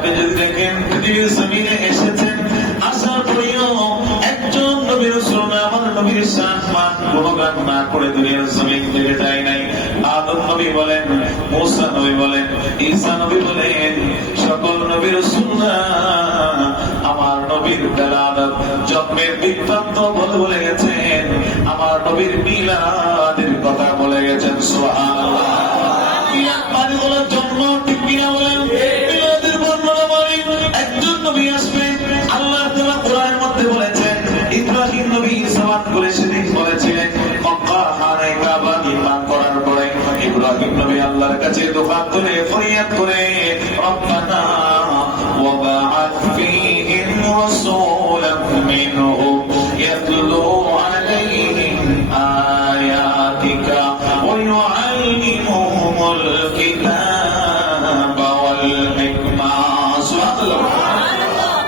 আপনি যদি দেখেন পৃথিবীর জমিনে এসেছেন, আসার পরেও একজন নবী রাসূল আমার নবীর সম্মান গুণগান না করে দুনিয়ার জমিন থেকে যায় নাই। আদম নবী বলেন, মূসা নবী বলেন, ঈসা নবী বলেন, সকল নবী রাসূলরা আমার নবীর বেলাদত জন্মের বৃত্তান্ত বলে গেছেন, আমার নবীর মিলাদের কথা বলে গেছেন। সুবহানাল্লাহ। মানে বলে জন্ম ঠিক কিনা বলেন, মিলাদের বর্ণনা বলেন। একজন নবী আসবেন, আল্লাহ তাআলা কোরআনের মধ্যে বলেছেন, ইব্রাহিম নবী সালাত করে সেদিন বলেছিলেন, মক্কা হারায় কাবা নির্মাণ করার পরে ইব্রাহিম নবী আল্লাহর কাছে দোয়া করে ফরিয়াদ করে, রব্বানা ওয়া বা'আথ ফীহিম রাসূলাম মিনহুম ইয়াতলু আলাইহিম আয়াতিকা ওয়া ইউআল্লিমুহুমুল কিতাবা ওয়াল হিকমা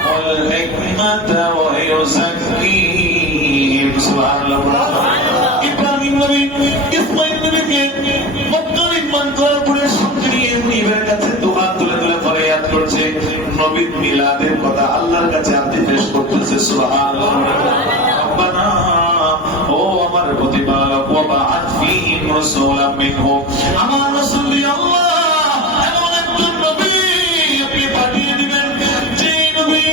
ওয়াল হিকমাতা ওয়া ইউযাক্কিহিম। সুবহানাল্লাহ। ইব্রাহিম নবী ইসমাঈল নবীকে মক্কা নির্মাণ করার পরে সঙ্গে নিয়ে নবীর কাছে দোয়া তুলে তুলে ফরিয়াদ করছে, নবীর মিলাদের কথা আল্লাহর কাছে আপনি পেশ করতেছে। সুবহানাল্লাহ। রব্বানা, ও আমার প্রতিপালক, ওয়া বা'আথ ফীহিম রাসূলাম মিনহুম, আমার রাসূল আল্লাহ এমন একজন নবী আপনি পাঠিয়ে দিবেন, যে নবী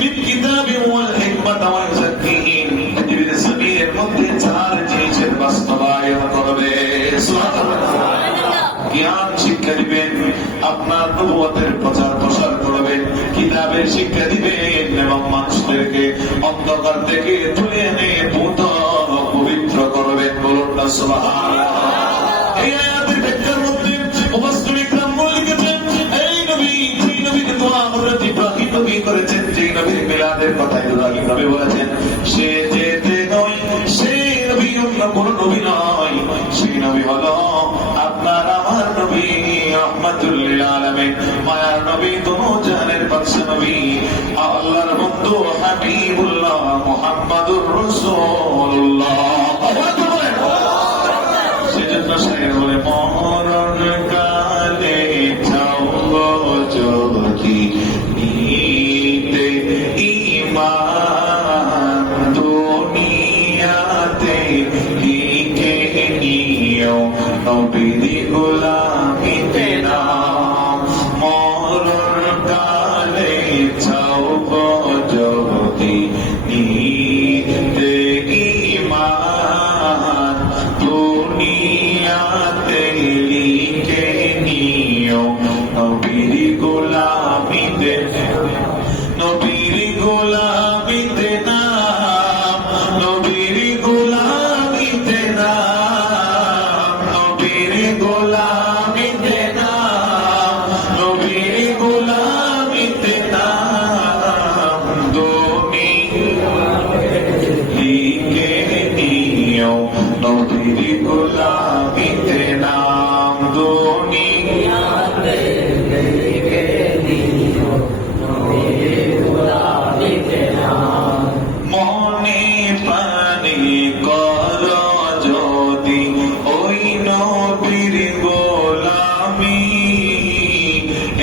বিল কিতাবি ওয়াল হিকমাতা ওয়া ইউযাক্কিহিম, পৃথিবীর জমিনের মধ্যে চার জিনিসের বাস্তবায়ন করবে। সুবহানাল্লাহ। জ্ঞান শিক্ষা দিবেন, আপনার নবুয়তের প্রচার প্রসার করবেন, কিতাবের শিক্ষা দিবেন এবং মানুষদেরকে অন্ধকার থেকে তুলে এনে নূতন পবিত্র করবেন। বলুন না সুবহানাল্লাহ। এই আয়াতের ব্যাখ্যার মধ্যে মুফাসসির ইকরাম লিখেছেন, এই নবী, যেই নবীর দোয়া হযরত ইব্রাহিম নবী করেছেন, যেই নবীর মিলাদের কথা ইব্রাহিম নবী বলেছেন, সে যেতে নয়, সেই নবী অন্য কোন নবী নয়, সেই নবী হলো আপনার আমার নবী রাহমাতুল লিল আলামিন, মায়ার নবী, দোনো জাহানের বাদশা নবী, আল্লাহর বন্ধু হাবিবুল্লাহ মুহাম্মাদুর রাসূলুল্লাহ। সেজন্য শায়ের বলে, মরণ কালে যাও যদি নিতে ঈমান, দুনিয়াতে লিখে নিও নবীর গোলামিতে নাম। মরণ কালে যাও যদি নিতে ঈমান, দুনিয়াতে লিখে নিও নবীর গোলামিতে, নবীর গোলামিতে নাম, নবীর গোলামিতে নাম, নবীর গোলামিতে নাম, নবীর গোলামিতে নাম, দুনিয়াতে লিখে নিও নবীর গোলামিতে নাম, দুনিয়াতে লিখে নিও নবীর গোলামিতে নাম। মনে প্রাণে কর যদি ওই নবীর গোলামি,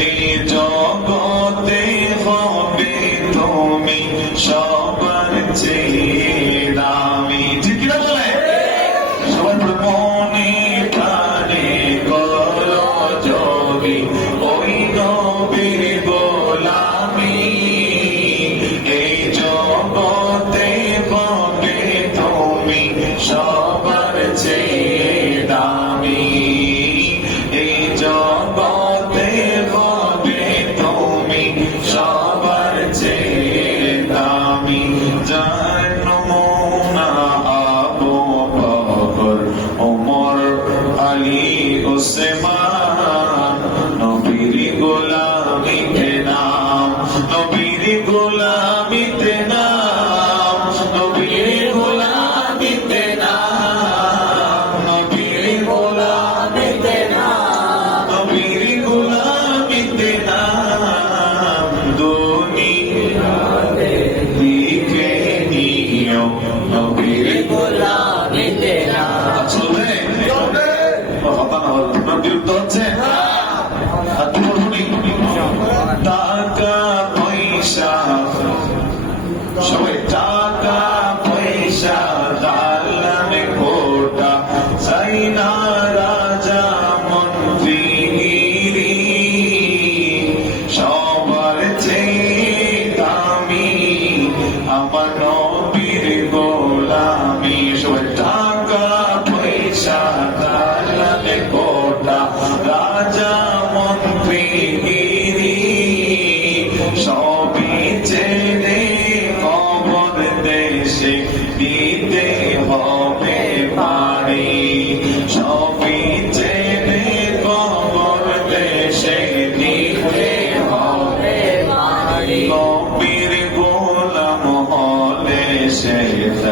এই জগতে হবে তুমি সবার চেয়ে দামি। ঠিক কিনা বলে? সবাই মনে প্রাণে কর যদি ওই নবীর গোলামি, এই জগতে হবে তুমি সবার চেয়ে দামি, এই জগতে হবে তুমি সবার চেয়ে দামি। যার নমুনা আবু বকর, ওমর, আলী, ওসমান, নবীর গোলামিতে নাম, নবীর গোলামিতে নাম, নবীর গোলামিতে নাম, নবীর গোলামিতে নাম, নবীর গোলামিতে নাম, দুনিয়াতে লিখে নিও নবীর গোলামিতে নাম। চলবে? কথা না হলো বিরক্ত হচ্ছে?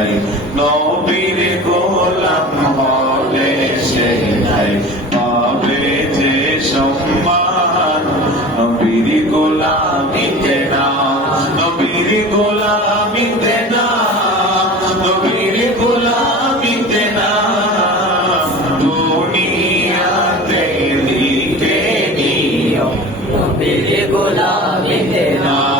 চাই নবীর গোলাম হলে সেটাই পাবে যে সম্মান নবীর গোলামিতে না নবীর গোলামিতে না নবীর গোলামিতে না দুনিয়াতে লিখে নিও নবীর গোলামিতে না